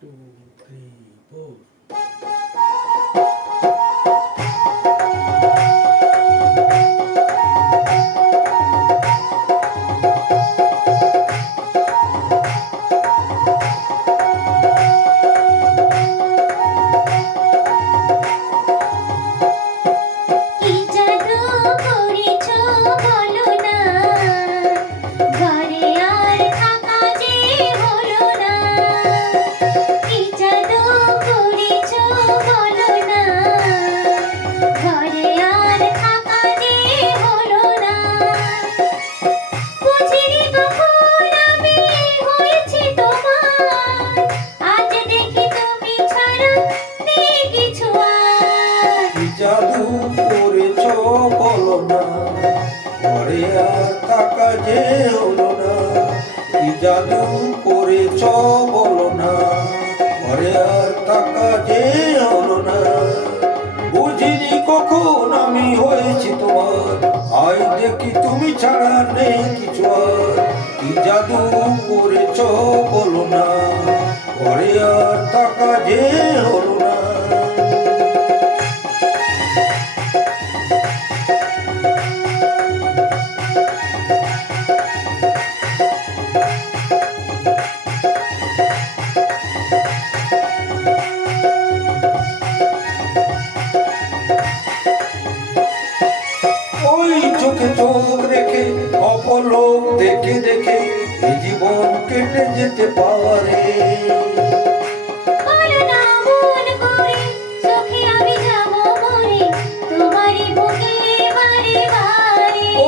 2, 3, 4. জাদু করেছ বলো না, ঘরে আর থাকা যে হলো না। কি জাদু করেছ বলো না, ঘরে আর থাকা যে হলো না। বুঝিনি কখন আমি হয়েছি তোমার, আই দেখি তুমি ছাড়া নেই কিছু আর। কি জাদু করেছ বলো না, ঘরে আর থাকা যে হলো না। চোখে চোখ রেখে অপলোক দেখে দেখে এই জীবন কেটে যেতে পারে।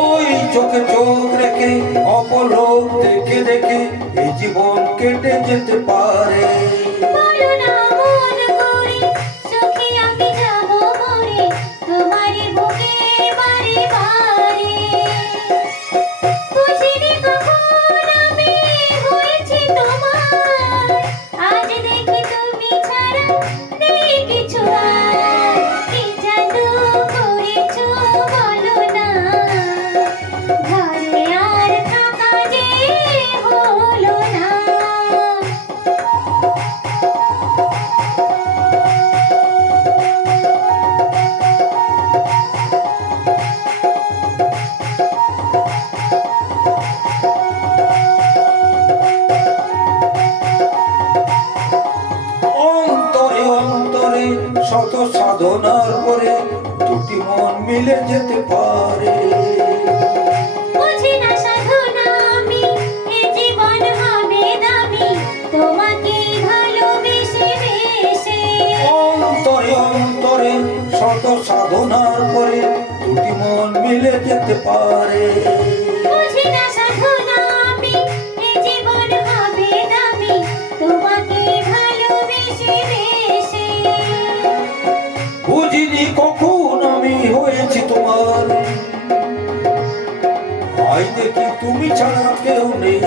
ওই চোখে চোখ রেখে অপলোক দেখে দেখে এই জীবন কেটে যেতে পারে। শত সাধনার পরে দুটি মন মিলে যেতে পারে। অন্তরে অন্তরে শত সাধনার পরে দুটি মন মিলে যেতে পারে। বুঝিনি কখন আমি হয়েছি তোমার, আই দেখি তুমি ছাড়া কেউ নেই।